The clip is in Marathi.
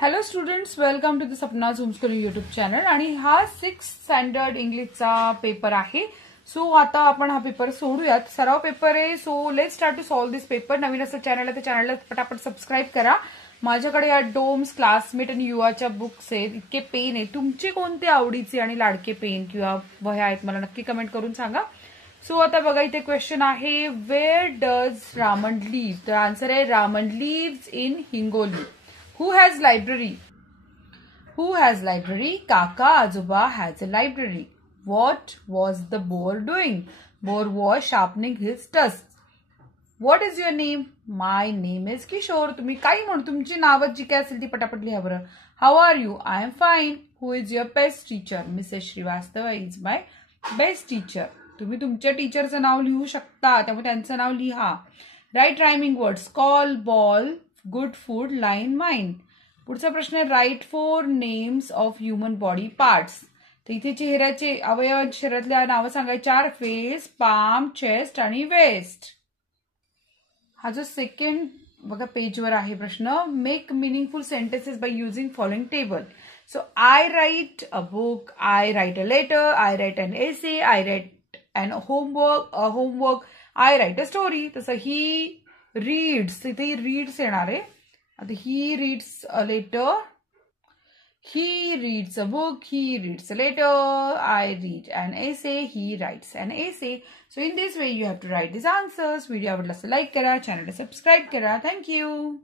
Hello students, welcome to the Sapna's homeschooling YouTube channel. आणि हा 6th स्टँडर्ड इंग्लिशचा पेपर आहे. सो आता आपण हा पेपर सोडूयात. सराव पेपर आहे. So let's start to solve this paper. नवीन असं चॅनल आहे तर चॅनलला पटापट सबस्क्राईब करा. माझ्याकडे या डोम्स, क्लासमेट आणि युवाच्या बुक्स आहेत. इतके पेन आहे. तुमचे कोणते आवडीचे आणि लाडके पेन किंवा वह्या आहेत मला नक्की कमेंट करून सांगा. सो आता बघा, इथे क्वेश्चन आहे, वेअर डज रामन लिव्ह? तर आन्सर आहे Raman lives in Hingoli. Who has library? Who has library? Kaka Azuba has a library. What was the boar doing? Boar was sharpening his tusks. What is your name? My name is Kishore. तुम्ही काही म्हणू, तुमची नावं जी काय असेल ती पटापट लिहा बरं. How are you? I am fine. Who is your best teacher? Mrs. Srivastava is my best teacher. तुम्ही तुमच्या टीचरचं नाव लिहू शकता, त्यामुळे त्यांचं नाव लिहा. Write rhyming words. Call, ball, good food, line, mind. पुढचा प्रश्न आहे, write 4 names of human body parts. तर इथे चेहऱ्याचे अवयव, शरीरातल्या नावं सांगायची 4. फेस, पाम, चेस्ट आणि वेस्ट. हा जो सेकंड बघा पेजवर आहे प्रश्न, make meaningful sentences by using following table. So I write a book, I write a letter, I write an essay, I write an homework, I write a story. तसं ही रीड्स, तिथे रीड्स येणार आहे. आता he reads a letter, he reads a book, he reads a letter, I read an essay, he writes an essay. So in this way you have to write this answers. Video आवडला तर लाईक करा, चॅनलला सबस्क्राईब करा. थँक्यू.